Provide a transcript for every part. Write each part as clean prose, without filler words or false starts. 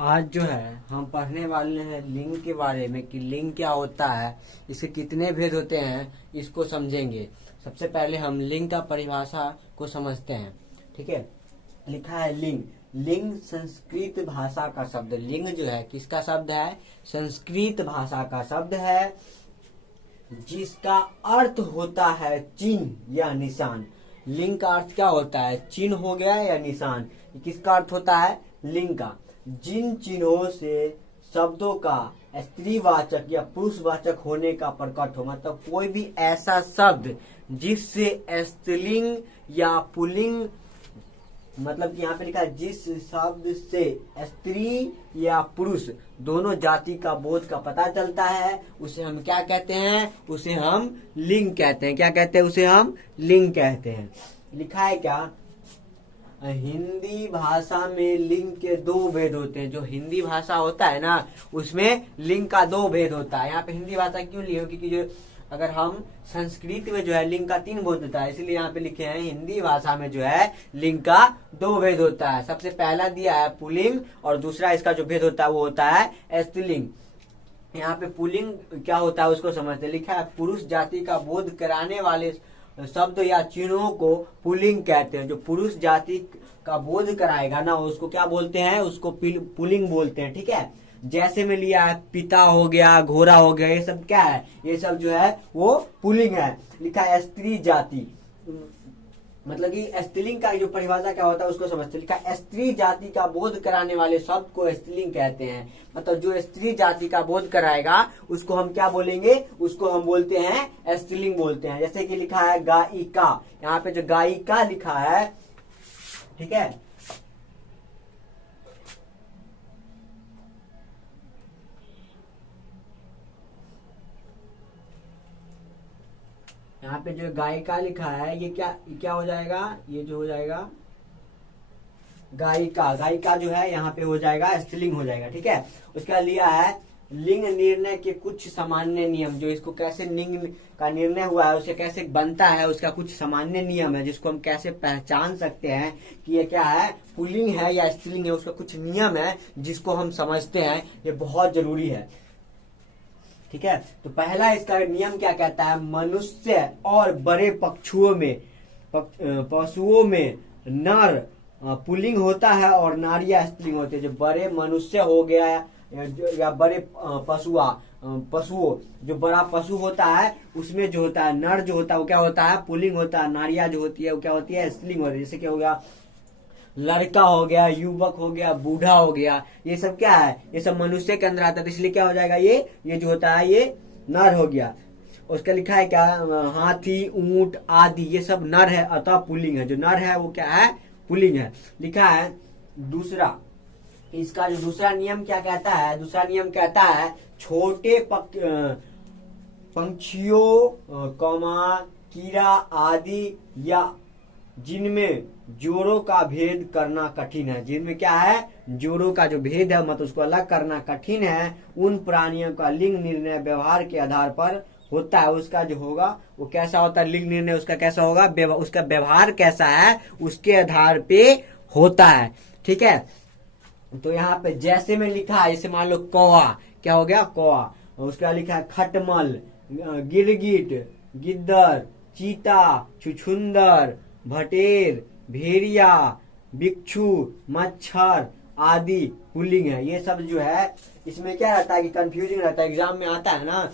आज जो है हम पढ़ने वाले हैं लिंग के बारे में कि लिंग क्या होता है, इसके कितने भेद होते हैं, इसको समझेंगे। सबसे पहले हम लिंग का परिभाषा को समझते हैं। ठीक है, लिखा है लिंग। लिंग संस्कृत भाषा का शब्द। लिंग जो है किसका शब्द है? संस्कृत भाषा का शब्द है, जिसका अर्थ होता है चिन्ह या निशान। लिंग का अर्थ क्या होता है? चिन्ह हो गया या निशान। किसका अर्थ होता है? लिंग का। जिन चिन्हों से शब्दों का स्त्रीवाचक या पुरुषवाचक होने का प्रकट हो, मतलब कोई भी ऐसा शब्द जिससे स्त्रीलिंग या पुल्लिंग, मतलब कि यहाँ पे लिखा है जिस शब्द से स्त्री या पुरुष दोनों जाति का बोध का पता चलता है, उसे हम क्या कहते हैं? उसे हम लिंग कहते हैं। क्या कहते हैं? उसे हम लिंग कहते हैं। लिखा है क्या? हिंदी भाषा में लिंग के दो भेद होते हैं। जो हिंदी भाषा होता है ना, उसमें लिंग का दो भेद होता है। यहाँ पे हिंदी भाषा क्यों लिए? क्योंकि जो अगर हम संस्कृत में जो है लिंग का तीन भेद होता है, इसलिए यहाँ पे लिखे हैं हिंदी भाषा में जो है लिंग का दो भेद होता है। सबसे पहला दिया है पुल्लिंग, और दूसरा इसका जो भेद होता है वो होता है स्त्रीलिंग। यहाँ पे पुल्लिंग क्या होता है उसको समझते। लिखा है पुरुष जाति का बोध कराने वाले शब्द या चिन्हों को पुल्लिंग कहते हैं। जो पुरुष जाति का बोध कराएगा ना, उसको क्या बोलते हैं? उसको पुल्लिंग बोलते हैं। ठीक है, जैसे में लिया है पिता हो गया, घोड़ा हो गया, ये सब क्या है? ये सब जो है वो पुल्लिंग है। लिखा है स्त्री जाति, मतलब कि स्त्रीलिंग का जो परिभाषा क्या होता है उसको समझते। लिखा है स्त्री जाति का बोध कराने वाले शब्द को स्त्रीलिंग कहते हैं। मतलब जो स्त्री जाति का बोध कराएगा उसको हम क्या बोलेंगे? उसको हम बोलते हैं स्त्रीलिंग बोलते हैं। जैसे कि लिखा है गायिका, यहाँ पे जो गायिका लिखा है, ठीक है, यहाँ पे जो गायिका लिखा है ये क्या हो जाएगा? ये जो हो जाएगा गायिका। गायिका जो है यहाँ पे हो जाएगा स्त्रीलिंग हो जाएगा। ठीक है, उसका लिया है लिंग निर्णय के कुछ सामान्य नियम। जो इसको कैसे लिंग का निर्णय हुआ है, उसे कैसे बनता है, उसका कुछ सामान्य नियम है जिसको हम कैसे पहचान सकते हैं कि ये क्या है, पुल्लिंग है या स्त्रीलिंग है। उसका कुछ नियम है जिसको हम समझते हैं, ये बहुत जरूरी है। ठीक है, तो पहला इसका नियम क्या कहता है? मनुष्य और बड़े पशुओं में नर पुल्लिंग होता है और नारियां स्त्रीलिंग होती है। जो बड़े मनुष्य हो गया या बड़े पशुओं, जो बड़ा पशु होता है उसमें जो होता है नर जो होता है वो क्या होता है? पुल्लिंग होता है। नारियां जो होती है वो क्या होती है? स्त्रीलिंग होती है। जैसे क्या हो गया? लड़का हो गया, युवक हो गया, बूढ़ा हो गया, ये सब क्या है? ये सब मनुष्य के अंदर आता है, तो इसलिए क्या हो जाएगा? ये जो होता है ये नर हो गया। उसका लिखा है क्या? हाथी, ऊंट आदि ये सब नर है, अतः पुल्लिंग है। जो नर है वो क्या है? पुल्लिंग है। लिखा है दूसरा, इसका जो दूसरा नियम क्या कहता है? दूसरा नियम कहता है छोटे पंछियों, कीड़ा आदि या जिनमें जोड़ों का भेद करना कठिन है। जिनमें क्या है? जोड़ों का जो भेद है, मतलब उसको अलग करना कठिन है, उन प्राणियों का लिंग निर्णय व्यवहार के आधार पर होता है। उसका जो होगा वो कैसा होता है? लिंग निर्णय उसका कैसा होगा? उसका व्यवहार कैसा है उसके आधार पे होता है। ठीक है, तो यहाँ पे जैसे में लिखा है, जैसे मान लो कौवा, क्या हो गया? कौवा। उसका लिखा है खटमल, गिरगिट, गिद्दर, चीता, छुछुंदर, भटेर, भेड़िया, बिच्छू, मच्छर आदि पुल्लिंग है। ये सब जो है इसमें क्या रहता है कि कंफ्यूजिंग रहता है। एग्जाम में आता है ना,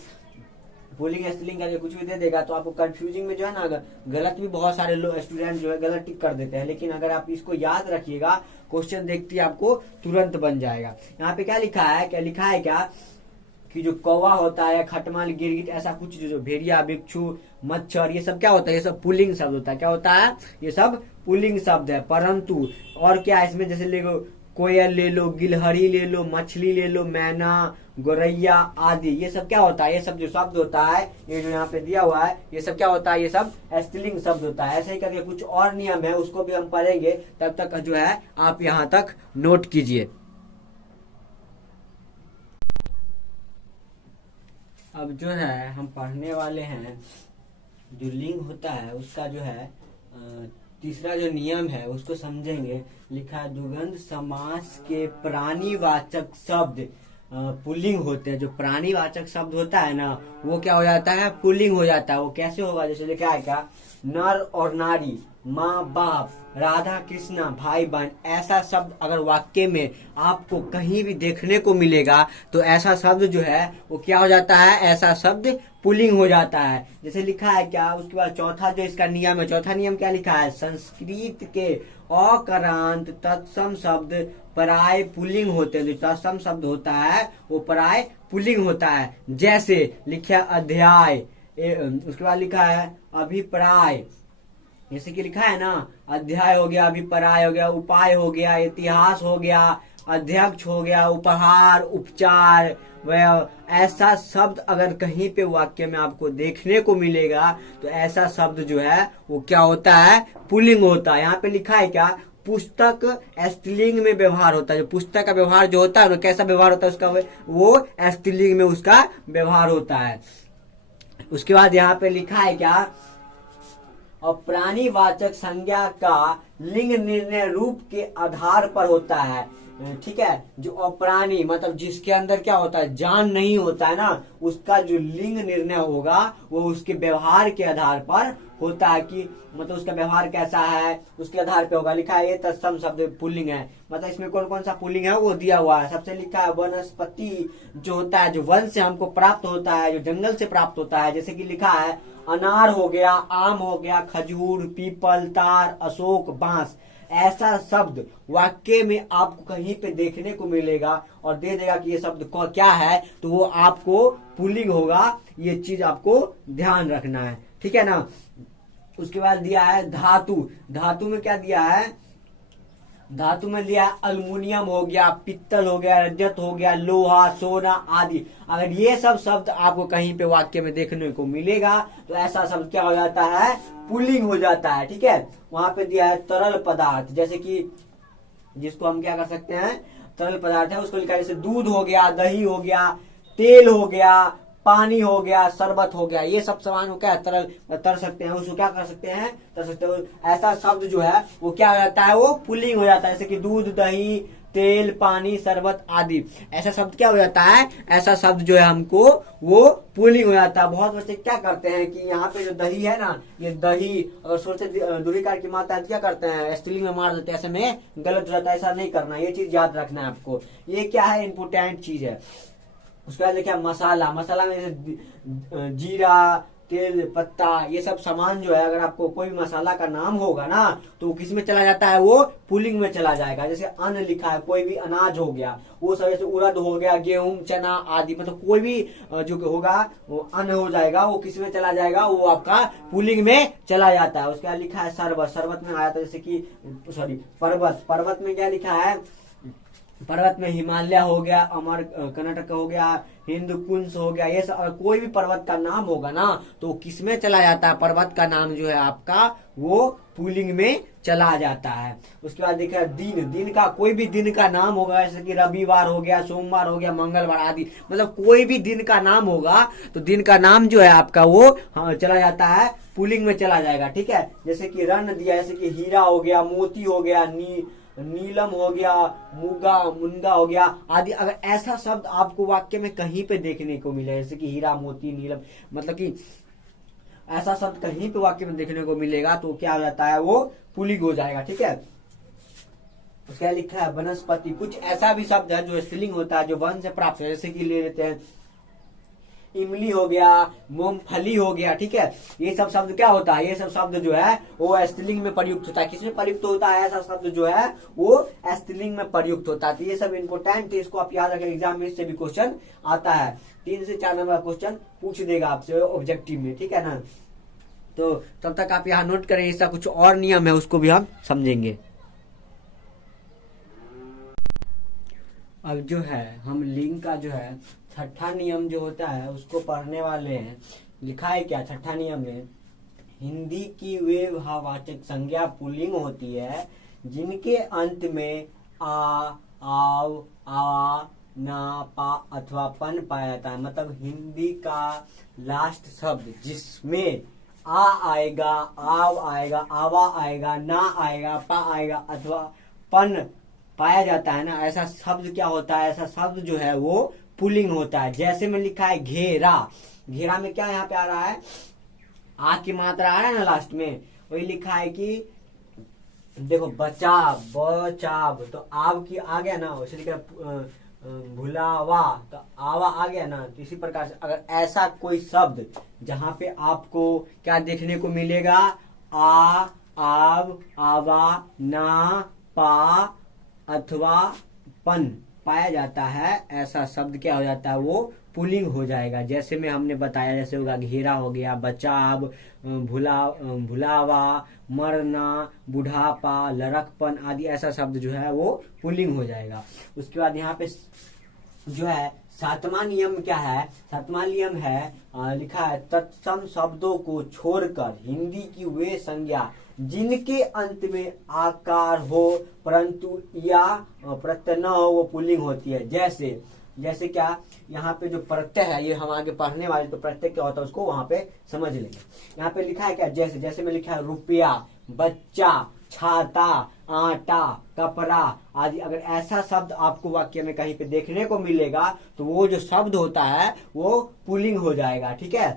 पुल्लिंग स्त्रीलिंग करके कुछ भी दे देगा तो आपको कंफ्यूजिंग में जो है ना गलत भी बहुत सारे लोग स्टूडेंट जो है गलत टिक कर देते हैं। लेकिन अगर आप इसको याद रखिएगा, क्वेश्चन देखते ही आपको तुरंत बन जाएगा। यहाँ पे क्या लिखा है? क्या लिखा है क्या कि जो कौवा होता है, खटमल, गिरगिट, ऐसा कुछ जो भेड़िया, बिच्छू, मच्छर, ये सब क्या होता है? ये सब पुल्लिंग शब्द होता है। क्या होता है? ये सब पुल्लिंग शब्द है। परंतु और क्या है इसमें? जैसे ले लो कोयल ले लो, गिलहरी ले लो, मछली ले लो, मैना, गोरैया आदि, ये सब क्या होता है? ये सब जो शब्द होता है, ये जो यहाँ पे दिया हुआ है, ये सब क्या होता है? ये सब स्त्रीलिंग शब्द होता है। ऐसे ही करके कुछ और नियम है, उसको भी हम पढ़ेंगे। तब तक जो है आप यहाँ तक नोट कीजिए। अब जो है हम पढ़ने वाले हैं, जो लिंग होता है उसका जो है तीसरा जो नियम है उसको समझेंगे। लिखा है द्विगुण समास के प्राणीवाचक शब्द पुल्लिंग होते हैं। जो प्राणीवाचक शब्द होता है ना वो क्या हो जाता है, पुल्लिंग हो जाता है। वो कैसे होगा, जैसे लिखा है क्या, नर और नारी, माँ बाप, राधा कृष्णा, भाई बहन, ऐसा शब्द अगर वाक्य में आपको कहीं भी देखने को मिलेगा तो ऐसा शब्द जो है वो क्या हो जाता है, ऐसा शब्द पुल्लिंग हो जाता है। जैसे लिखा है क्या, उसके बाद चौथा जो इसका नियम है, चौथा नियम क्या लिखा है, संस्कृत के अकारांत तत्सम शब्द पराय पुल्लिंग होते हैं। जो तत्सम शब्द होता है वो पराय पुल्लिंग होता है। जैसे लिखा अध्याय, उसके बाद लिखा है अभिप्राय, जैसे कि लिखा है ना, अध्याय हो गया, अभिप्राय हो गया, उपाय हो गया, इतिहास हो गया, अध्यक्ष हो गया, उपहार, उपचार। वह ऐसा शब्द अगर कहीं पे वाक्य में आपको देखने को मिलेगा तो ऐसा शब्द जो है वो क्या होता है, पुल्लिंग होता है। यहाँ पे लिखा है क्या, पुस्तक स्त्रीलिंग में व्यवहार होता है। जो पुस्तक का व्यवहार जो होता है ना, कैसा व्यवहार होता है उसका, वो स्त्रीलिंग में उसका व्यवहार होता है। उसके बाद यहाँ पे लिखा है क्या, और प्राणीवाचक संज्ञा का लिंग निर्णय रूप के आधार पर होता है। ठीक है, जो अप्राणी मतलब जिसके अंदर क्या होता है, जान नहीं होता है ना, उसका जो लिंग निर्णय होगा वो उसके व्यवहार के आधार पर होता है। कि मतलब उसका व्यवहार कैसा है उसके आधार पे होगा। लिखा है ये तत्सम शब्द पुल्लिंग है, मतलब इसमें कौन कौन सा पुल्लिंग है वो दिया हुआ है। सबसे लिखा है वनस्पति, जो होता है, जो वन से हमको प्राप्त होता है, जो जंगल से प्राप्त होता है। जैसे कि लिखा है अनार हो गया, आम हो गया, खजूर, पीपल, तार, अशोक, बांस। ऐसा शब्द वाक्य में आपको कहीं पे देखने को मिलेगा और दे देगा कि ये शब्द क्या है, तो वो आपको पुल्लिंग होगा। ये चीज आपको ध्यान रखना है, ठीक है ना। उसके बाद दिया है धातु। धातु में क्या दिया है, धातु में लिया अल्युमिनियम हो गया, पित्तल हो गया, रजत हो गया, लोहा, सोना आदि। अगर ये सब शब्द आपको कहीं पे वाक्य में देखने को मिलेगा तो ऐसा शब्द क्या हो जाता है, पुल्लिंग हो जाता है। ठीक है, वहां पे दिया है तरल पदार्थ, जैसे कि जिसको हम क्या कर सकते हैं, तरल पदार्थ है उसको लिखा है, जैसे दूध हो गया, दही हो गया, तेल हो गया, पानी हो गया, शरबत हो गया। ये सब सामान को क्या तरल तर सकते हैं, उसको क्या कर सकते हैं, तर सकते हैं। ऐसा शब्द जो है वो क्या हो जाता है, वो पुल्लिंग हो जाता है। जैसे कि दूध, दही, तेल, पानी, शरबत आदि। ऐसा शब्द क्या हो जाता है, ऐसा शब्द जो है हमको वो पुल्लिंग हो जाता है। बहुत बच्चे क्या करते हैं कि यहाँ पे जो दही है ना, ये दही अगर सोचते दूरीकार की मात्रा क्या करते हैं, स्त्रीलिंग में मार देते हैं। ऐसे में गलत रहता है, ऐसा नहीं करना। ये चीज याद रखना है आपको, ये क्या है, इम्पोर्टेंट चीज है। उसके बाद देखिए मसाला। मसाला में जैसे जीरा, तेल पत्ता, ये सब सामान जो है, अगर आपको कोई भी मसाला का नाम होगा ना तो किस में चला जाता है, वो पुल्लिंग में चला जाएगा। जैसे अन्न लिखा है, कोई भी अनाज हो गया, वो सब जैसे उड़द हो गया, गेहूं, चना आदि, मतलब कोई भी जो होगा वो अन्न हो जाएगा, वो किस में चला जाएगा, वो आपका पुल्लिंग में चला जाता है। उसके बाद लिखा है शरबत। शरबत में आया था, जैसे कि पर्वत। पर्वत में क्या लिखा है, पर्वत में हिमालय हो गया, अमर कर्नाटक हो गया, हिंद कुंज हो गया। ये सब कोई भी पर्वत का नाम होगा ना तो किस में चला जाता है, पर्वत का नाम जो है आपका वो पुल्लिंग में चला जाता है। उसके बाद देखा दिन। दिन का कोई भी दिन का नाम होगा, जैसे कि रविवार हो गया, सोमवार हो गया, मंगलवार आदि, मतलब कोई भी दिन का नाम होगा तो दिन का नाम जो है आपका वो चला जाता है, पुल्लिंग में चला जाएगा। ठीक है, जैसे कि रन दिया, जैसे कि हीरा हो गया, मोती हो गया, नीलम हो गया, मुंगा हो गया आदि। अगर ऐसा शब्द आपको वाक्य में कहीं पे देखने को मिले, जैसे कि हीरा, मोती, नीलम, मतलब कि ऐसा शब्द कहीं पे वाक्य में देखने को मिलेगा तो क्या हो जाता है, वो पुल्लिंग हो जाएगा। ठीक है, उसका लिखा है वनस्पति। कुछ ऐसा भी शब्द है जो स्त्रीलिंग होता है, जो वन से प्राप्त है, जैसे कि ले लेते हैं इमली हो गया, मूंगफली हो गया। ठीक है, ये सब शब्द क्या होता है, ये सब शब्द जो है वो स्त्रीलिंग में प्रयुक्त होता है। किसमें प्रयुक्त होता है, ऐसा शब्द जो है वो स्त्रीलिंग में प्रयुक्त होता है। तो ये सब इंपोर्टेंट है, इसको आप याद रखें, एग्जाम में इससे भी क्वेश्चन आता है। 3 से 4 नंबर का क्वेश्चन पूछ देगा आपसे ऑब्जेक्टिव में। ठीक है ना, तो तब तक आप यहाँ नोट करें, इसका कुछ और नियम है उसको भी हम समझेंगे। अब जो है हम लिंग का जो है छठा नियम जो होता है उसको पढ़ने वाले हैं। लिखा है क्या छठा नियम में, हिंदी की वे भाववाचक संज्ञा पुल्लिंग होती है जिनके अंत में आ, आव, आ, ना, पा अथवा पन पाया जाता है। मतलब हिंदी का लास्ट शब्द जिसमें आ आएगा, आव आएगा, आवा आएगा, ना आएगा, पा आएगा अथवा पन पाया जाता है ना, ऐसा शब्द क्या होता है, ऐसा शब्द जो है वो पुल्लिंग होता है। जैसे में लिखा है घेरा, घेरा में क्या यहाँ पे आ रहा है, आ की मात्रा आ रहा है ना लास्ट में, वही लिखा है कि देखो बचाव, बचाव तो आव की आ गया ना, वैसे लिखा भुलावा तो आवा आ गया ना। तो इसी प्रकार से अगर ऐसा कोई शब्द जहां पे आपको क्या देखने को मिलेगा, आ, आव, आवा, ना, पा अथवा पन पाया जाता है, ऐसा शब्द क्या हो जाता है, वो पुल्लिंग हो जाएगा। जैसे में हमने बताया, जैसे होगा घेरा हो गया, बचाव, भुलावा, मरना, बुढ़ापा, लड़कपन आदि, ऐसा शब्द जो है वो पुल्लिंग हो जाएगा। उसके बाद यहाँ पे जो है सातवां नियम क्या है, सातवां नियम है लिखा है तत्सम शब्दों को छोड़कर हिंदी की वे संज्ञा जिनके अंत में आकार हो परंतु या प्रत्यय न हो वो पुल्लिंग होती है। जैसे जैसे क्या, यहाँ पे जो प्रत्यय है ये हम आगे पढ़ने वाले, तो प्रत्यय क्या होता है उसको वहां पे समझ लेंगे। यहाँ पे लिखा है क्या, जैसे जैसे में लिखा है रुपया, बच्चा, छाता, आटा, कपड़ा आदि। अगर ऐसा शब्द आपको वाक्य में कहीं पे देखने को मिलेगा तो वो जो शब्द होता है वो पुल्लिंग हो जाएगा। ठीक है,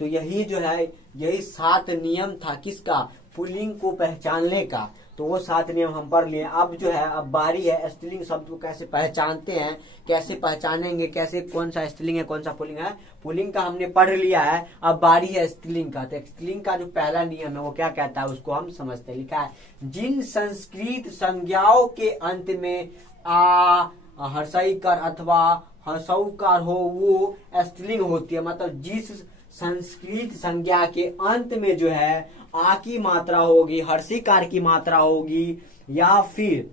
तो यही जो है, यही 7 नियम था किसका, पुल्लिंग को पहचानने का। तो वो 7 नियम हम पढ़ लिए। अब जो है, अब बारी है स्त्रीलिंग शब्द को कैसे पहचानते हैं, कैसे पहचानेंगे, कैसे कौन सा स्त्रीलिंग है कौन सा पुल्लिंग है। पुल्लिंग का हमने पढ़ लिया है, अब बारी है स्त्रीलिंग का। तो स्त्रीलिंग का जो पहला नियम है वो क्या कहता है उसको हम समझते हैं। लिखा है जिन संस्कृत संज्ञाओं के अंत में आ हर्षईकार अथवा हर्षौकार हो वो स्त्रीलिंग होती है। मतलब जिस संस्कृत संज्ञा के अंत में जो है आ की मात्रा होगी, हर्षिकार की मात्रा होगी या फिर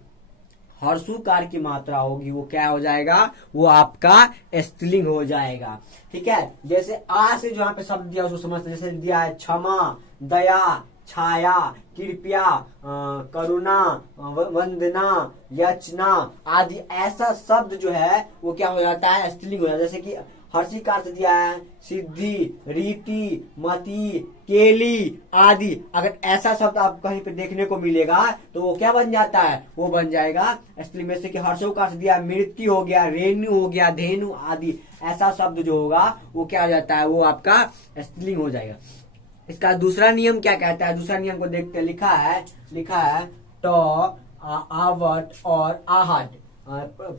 हर्षुकार की मात्रा होगी, वो क्या हो जाएगा, वो आपका स्त्रीलिंग हो जाएगा। ठीक है, जैसे आ से जो यहाँ पे शब्द दिया उसको समझते, जैसे दिया है क्षमा, दया, छाया, कृपया, करुणा, वंदना, याचना आदि, ऐसा शब्द जो है वो क्या हो जाता है, स्त्रीलिंग हो जाता है। जैसे कि हर्षिकार से दिया है सिद्धि, रीति, मति, केली आदि। अगर ऐसा शब्द आप कहीं पे देखने को मिलेगा तो वो क्या बन जाता है, वो बन जाएगा स्त्रीलिंग। में से कि हर्षोकार से दिया मृत्यु हो गया, रेणु हो गया, धेनु आदि, ऐसा शब्द जो होगा वो क्या हो जाता है, वो आपका स्त्रीलिंग हो जाएगा। इसका दूसरा नियम क्या कहता है, दूसरा नियम को देखते हैं। लिखा है ट, आवट और आहट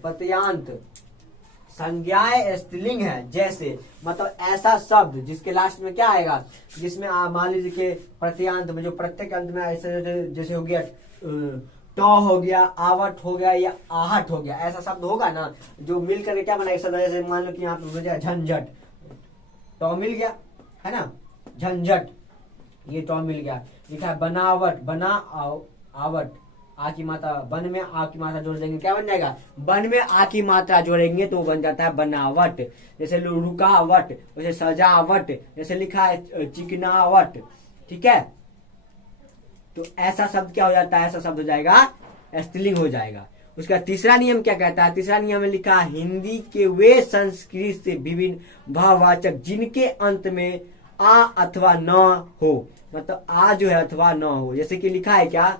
प्रत्यांत संज्ञाएं स्त्रीलिंग है। जैसे मतलब ऐसा शब्द जिसके लास्ट में क्या आएगा, जिसमें मान लीजिए कि प्रत्यांत में जो प्रत्येक अंत में ऐसे, जैसे हो गया ट हो गया, आवट हो गया या आहट हो गया, ऐसा शब्द होगा ना जो मिल करके क्या बनाएगा शब्द। जैसे मान लो कि यहाँ पे झंझट, ट मिल गया है ना, झंझट, ये ट मिल गया। लिखा है बनावट, बना आवट, आ की मात्रा, बन में आ की मात्रा जोड़ देंगे क्या बन जाएगा, बन में आ की मात्रा जोड़ेंगे तो बन जाता है बनावट। जैसे रुकावट, वैसे सजावट, जैसे लिखा है चिकनावट। ठीक है, तो ऐसा शब्द क्या हो जाता है, ऐसा शब्द हो जाएगा स्त्रीलिंग हो जाएगा। उसका तीसरा नियम क्या कहता है, तीसरा नियम में लिखा है हिंदी के वे संस्कृत से विभिन्न भाववाचक जिनके अंत में आ अथवा न हो, मतलब आ जो है अथवा न हो। जैसे कि लिखा है क्या,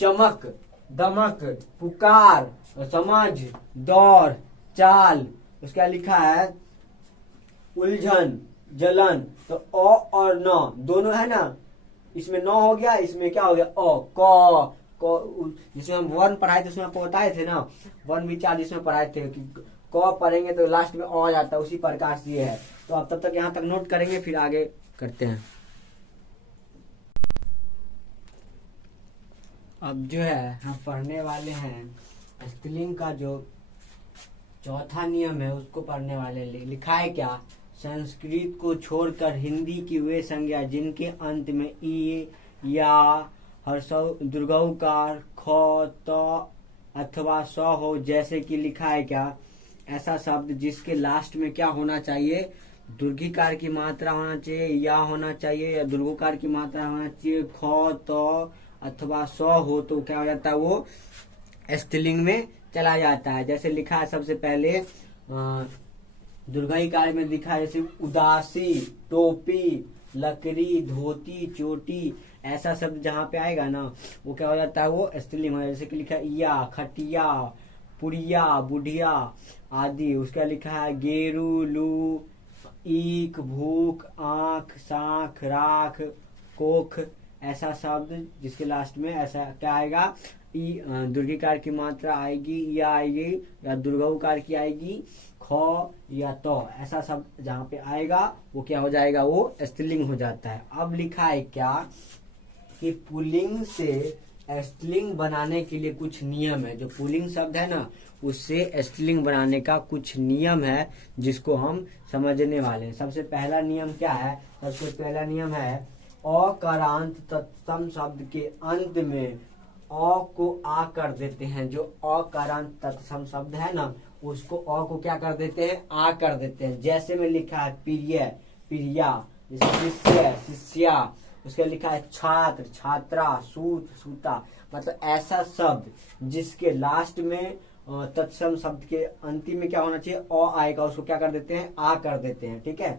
चमक, दमक, पुकार, समझ, दौड़, चाल। उसका लिखा है उलझन, जलन। तो अ और न दोनों है ना, इसमें न हो गया, इसमें क्या हो गया अ, क, जिसमें हम वन पढ़ाए थे उसमें आपको बताए थे ना, वन विचार जिसमें पढ़ाए थे कि क पढ़ेंगे तो लास्ट में अ जाता है, उसी प्रकार से ये है। तो आप तब तक यहाँ तक नोट करेंगे, फिर आगे करते हैं। अब जो है हम पढ़ने वाले हैं स्त्रीलिंग का जो चौथा नियम है उसको पढ़ने वाले। लिखा है क्या, संस्कृत को छोड़कर हिंदी की वे संज्ञा जिनके अंत में ई या हर्षौ दुर्गौकार ख त अथवा स हो। जैसे कि लिखा है क्या, ऐसा शब्द जिसके लास्ट में क्या होना चाहिए, दुर्घिकार की मात्रा होना चाहिए, या होना चाहिए, या दुर्गोकार की मात्रा होना चाहिए, ख त अथवा स हो, तो क्या हो जाता है, वो स्त्रीलिंग में चला जाता है। जैसे लिखा है सबसे पहले दुर्घई कार्य में लिखा है, जैसे उदासी, टोपी, लकड़ी, धोती, चोटी, ऐसा शब्द जहाँ पे आएगा ना वो क्या हो जाता है, वो स्त्रीलिंग हो जाता है। जैसे कि लिखा है या, खटिया, पुड़िया, बुढ़िया आदि। उसका लिखा है गेरू, लू, ईख, भूख, आंख, साख, राख, कोख, ऐसा शब्द जिसके लास्ट में ऐसा क्या आएगा, दुर्घीकार की मात्रा आएगी, या आएगी, या दुर्घउकार की आएगी, ख या तो, ऐसा शब्द जहाँ पे आएगा वो क्या हो जाएगा, वो स्त्रीलिंग हो जाता है। अब लिखा है क्या कि पुल्लिंग से स्त्रीलिंग बनाने के लिए कुछ नियम है। जो पुल्लिंग शब्द है ना उससे स्त्रीलिंग बनाने का कुछ नियम है जिसको हम समझने वाले हैं। सबसे पहला नियम क्या है, सबसे पहला नियम है अकारांत तत्सम शब्द के अंत में अ को आ कर देते हैं। जो अकारांत तत्सम शब्द है ना उसको अ को क्या कर देते हैं, आ कर देते हैं। जैसे में लिखा है प्रिय, प्रिया, शिष्य, शिष्या, उसके लिखा है छात्र, छात्रा, सूत, सूता। मतलब ऐसा शब्द जिसके लास्ट में तत्सम शब्द के अंतिम में क्या होना चाहिए, अ आएगा, उसको क्या कर देते हैं, आ कर देते हैं। ठीक है,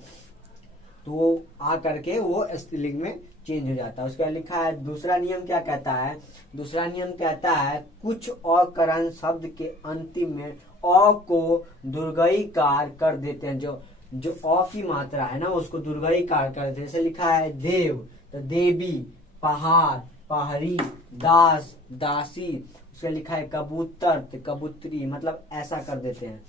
तो वो आ करके वो स्त्रीलिंग में चेंज हो जाता है। उसका लिखा है दूसरा नियम क्या कहता है, दूसरा नियम कहता है कुछ अकरण शब्द के अंतिम में अ को दुर्गईकार कर देते हैं। जो अ की मात्रा है ना उसको दुर्गईकार कर देते हैं। जैसे लिखा है देव तो देवी, पहाड़, पहाड़ी, दास, दासी। उसका लिखा है कबूतर तो कबूतरी, मतलब ऐसा कर देते हैं।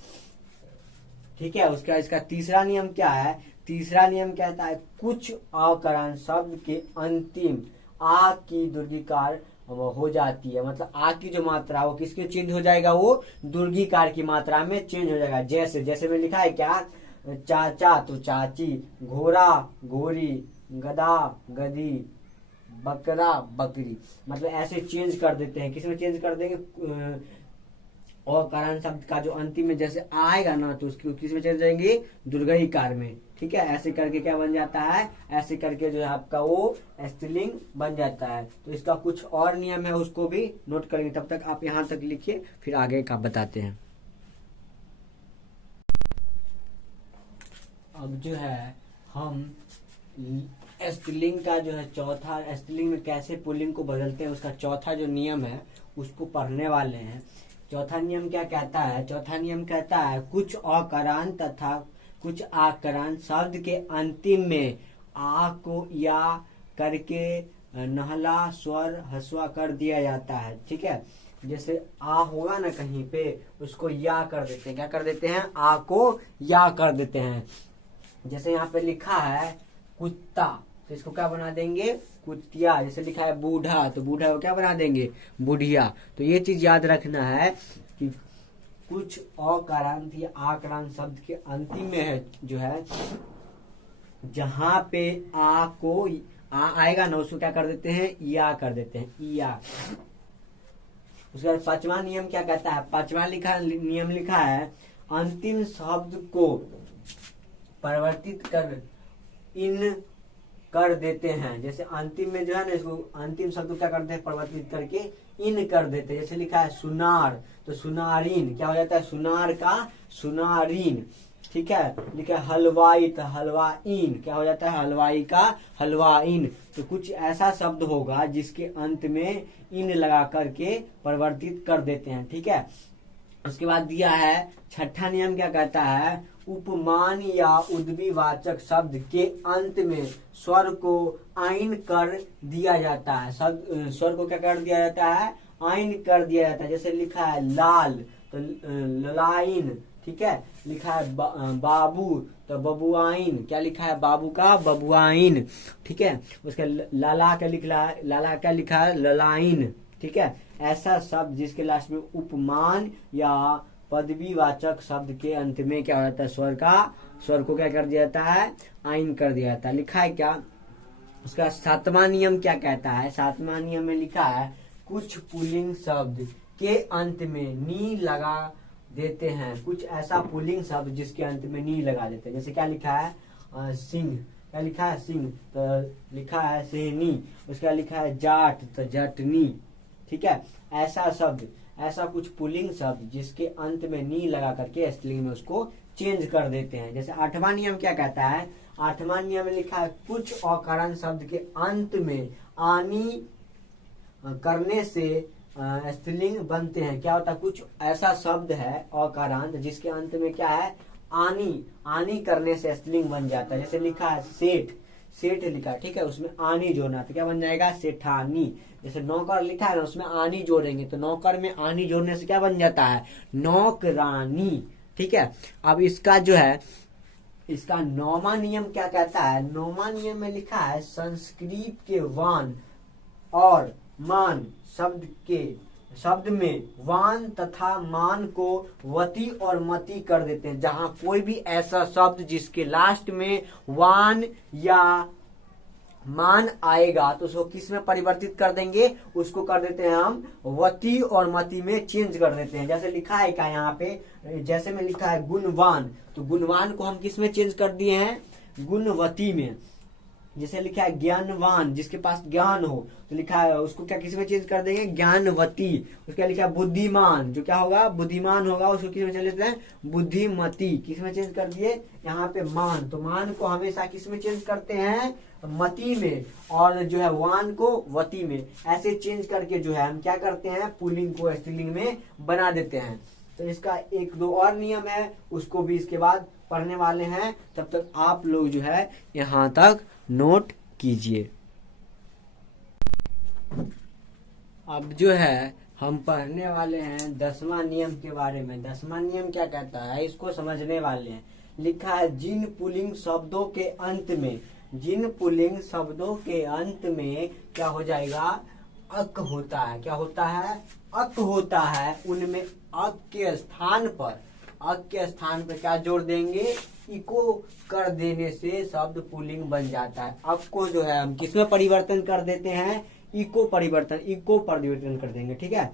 ठीक है, उसका इसका तीसरा नियम क्या है, तीसरा नियम कहता है कुछ अकरण शब्द के अंतिम आ की दुर्गीकार हो जाती है। मतलब आ की जो मात्रा वो किसके चेंज हो जाएगा, वो दुर्गीकार की मात्रा में चेंज हो जाएगा। जैसे में लिखा है क्या, चाचा तो चाची, घोड़ा घोड़ी, गधा गधी, बकरा बकरी। मतलब ऐसे चेंज कर देते हैं। किसमें चेंज कर देंगे, और कारण शब्द का जो अंतिम में जैसे आएगा ना तो उसकी किस में चल जाएंगे, दुर्गई कार में। ठीक है, ऐसे करके क्या बन जाता है, ऐसे करके जो है आपका वो स्त्रीलिंग बन जाता है। तो इसका कुछ और नियम है उसको भी नोट करेंगे। तब तक आप यहाँ तक लिखिए, फिर आगे का बताते हैं। अब जो है हम स्त्रीलिंग का जो है चौथा, स्त्रीलिंग में कैसे पुल्लिंग को बदलते हैं उसका चौथा जो नियम है उसको पढ़ने वाले हैं। चौथा नियम क्या कहता है, चौथा नियम कहता है कुछ अकरण तथा कुछ आकरण शब्द के अंतिम में आ को या करके नहला स्वर हसवा कर दिया जाता है। ठीक है, जैसे आ होगा ना कहीं पे उसको या कर देते हैं। क्या कर देते हैं, आ को या कर देते हैं। जैसे यहाँ पे लिखा है कुत्ता तो इसको क्या बना देंगे, कुतिया। जैसे लिखा है बूढ़ा तो बूढ़ा को क्या बना देंगे, बुढ़िया। तो ये चीज याद रखना है कि कुछ अकारांत या आकारांत शब्द के अंतिम में है जो है जहां पे आ को आ आएगा ना उसको क्या कर देते हैं, या कर देते हैं, या। उसके बाद पांचवा नियम क्या कहता है, पांचवा नियम लिखा है अंतिम शब्द को परिवर्तित कर इन कर देते हैं। जैसे अंतिम में जो है ना इसको अंतिम शब्द क्या करते हैं, परिवर्तित करके इन कर देते हैं। जैसे लिखा है सुनार तो सुनारीन, क्या हो जाता है, सुनार का सुनारीन। ठीक है, लिखा है हलवाई तो हलवाइन, क्या हो जाता है, हलवाई का हलवाइन। तो कुछ ऐसा शब्द होगा जिसके अंत में इन लगा करके परिवर्तित कर देते हैं। ठीक है, उसके बाद दिया है छठा नियम क्या कहता है, उपमान या उद्दीवाचक शब्द के अंत में स्वर को आइन कर दिया जाता है। स्वर को क्या कर दिया जाता है, आइन कर दिया जाता है। जैसे लिखा है लाल तो ललाइन। ठीक है, लिखा है बाबू तो बबुआइन, क्या लिखा है, बाबू का बबुआइन। ठीक है, उसका लाला क्या लिखा है, ललाइन। ठीक है, ऐसा शब्द जिसके लास्ट में उपमान या पदवीवाचक शब्द के अंत में क्या हो जाता है, स्वर को क्या कर दिया जाता है, आइन कर दिया जाता है। लिखा है क्या, उसका सातवां नियम क्या कहता है, सातवां नियम में लिखा है कुछ पुल्लिंग शब्द के अंत में नी लगा देते हैं। कुछ ऐसा पुल्लिंग शब्द जिसके अंत में नी लगा देते हैं। जैसे क्या लिखा है सिंह, क्या लिखा है सिंह तो लिखा है सेनी। उसका लिखा है जाट तो जटनी। ठीक है, ऐसा शब्द, ऐसा कुछ पुल्लिंग शब्द जिसके अंत में नी लगा करके स्त्रीलिंग में उसको चेंज कर देते हैं। जैसे आठवां नियम क्या कहता है, 8वां नियम में लिखा है कुछ अकारण शब्द के अंत में आनी करने से स्त्रीलिंग बनते हैं। क्या होता है, कुछ ऐसा शब्द है अकारांत जिसके अंत में क्या है, आनी करने से स्त्रीलिंग बन जाता है। जैसे लिखा है सेठ लिखा है, ठीक है, उसमें आनी जोड़ना तो क्या बन जाएगा, सेठानी। जैसे नौकर लिखा है ना, उसमें आनी जोड़ेंगे तो नौकर में आनी जोड़ने से क्या बन जाता है, नौकरानी। ठीक है, अब इसका जो है इसका 9वां नियम क्या कहता है, 9वां नियम में लिखा है संस्कृत के वान और मान शब्द में वान तथा मान को वती और मती कर देते हैं। जहां कोई भी ऐसा शब्द जिसके लास्ट में वान या मान आएगा तो उसको किस में परिवर्तित कर देंगे, उसको कर देते हैं हम वती और मती में चेंज कर देते हैं। जैसे लिखा है क्या यहाँ पे, जैसे में लिखा है गुणवान, तो गुणवान को हम किस में चेंज कर दिए हैं, गुणवती में। जैसे लिखा है ज्ञानवान, जिसके पास ज्ञान हो तो लिखा है उसको क्या किस में चेंज कर देंगे, ज्ञानवती। उसका लिखा है बुद्धिमान, जो क्या होगा, बुद्धिमान होगा, उसको किस में चेंज करते हैं, बुद्धिमती। किस में चेंज कर दिए, यहाँ पे मान, तो मान को हमेशा किस में चेंज करते हैं, मती में, और जो है वान को वती में। ऐसे चेंज करके जो है हम क्या करते हैं, पुल्लिंग को स्त्रीलिंग में बना देते हैं। तो इसका 1-2 और नियम है, उसको भी इसके बाद पढ़ने वाले हैं। तब तक आप लोग जो है यहाँ तक नोट कीजिए। अब जो है हम पढ़ने वाले हैं 10वां नियम के बारे में। 10वां नियम क्या कहता है, इसको समझने वाले हैं। लिखा है जिन पुल्लिंग शब्दों के अंत में, जिन पुल्लिंग शब्दों के अंत में क्या हो जाएगा, अक होता है। क्या होता है, अक होता है। उनमें अक के स्थान पर क्या जोड़ देंगे, इको कर देने से शब्द पुल्लिंग बन जाता है। अक को जो है हम किसमें परिवर्तन कर देते हैं, इको परिवर्तन कर देंगे। ठीक है,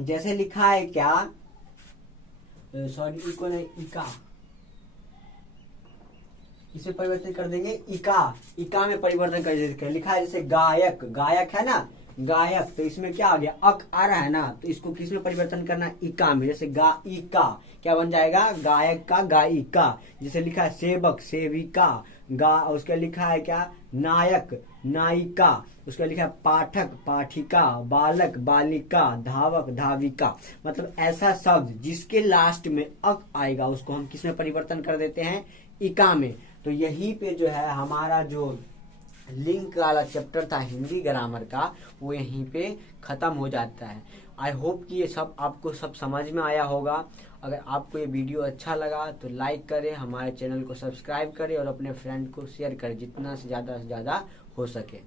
जैसे लिखा है क्या, सॉरी इको नहीं, इका, इसे परिवर्तन कर देंगे, इका में परिवर्तन कर देंगे। लिखा है जैसे गायक है ना, गायक, तो इसमें क्या आ गया, अक आ रहा है ना, तो इसको किस में परिवर्तन करना है, इका में। जैसे गायिका क्या बन जाएगा, गायक का गायिका। जैसे लिखा है सेवक सेविका, उसका लिखा है क्या, नायक नायिका। उसका लिखा है पाठक पाठिका, बालक बालिका, धावक धाविका। मतलब ऐसा शब्द जिसके लास्ट में अक आएगा उसको हम किस में परिवर्तन कर देते हैं, इका में। तो यही पे जो है हमारा जो लिंक वाला चैप्टर था हिंदी ग्रामर का, वो यहीं पे खत्म हो जाता है। आई होप कि ये सब आपको सब समझ में आया होगा। अगर आपको ये वीडियो अच्छा लगा तो लाइक करें, हमारे चैनल को सब्सक्राइब करें और अपने फ्रेंड को शेयर करें जितना से ज़्यादा हो सके।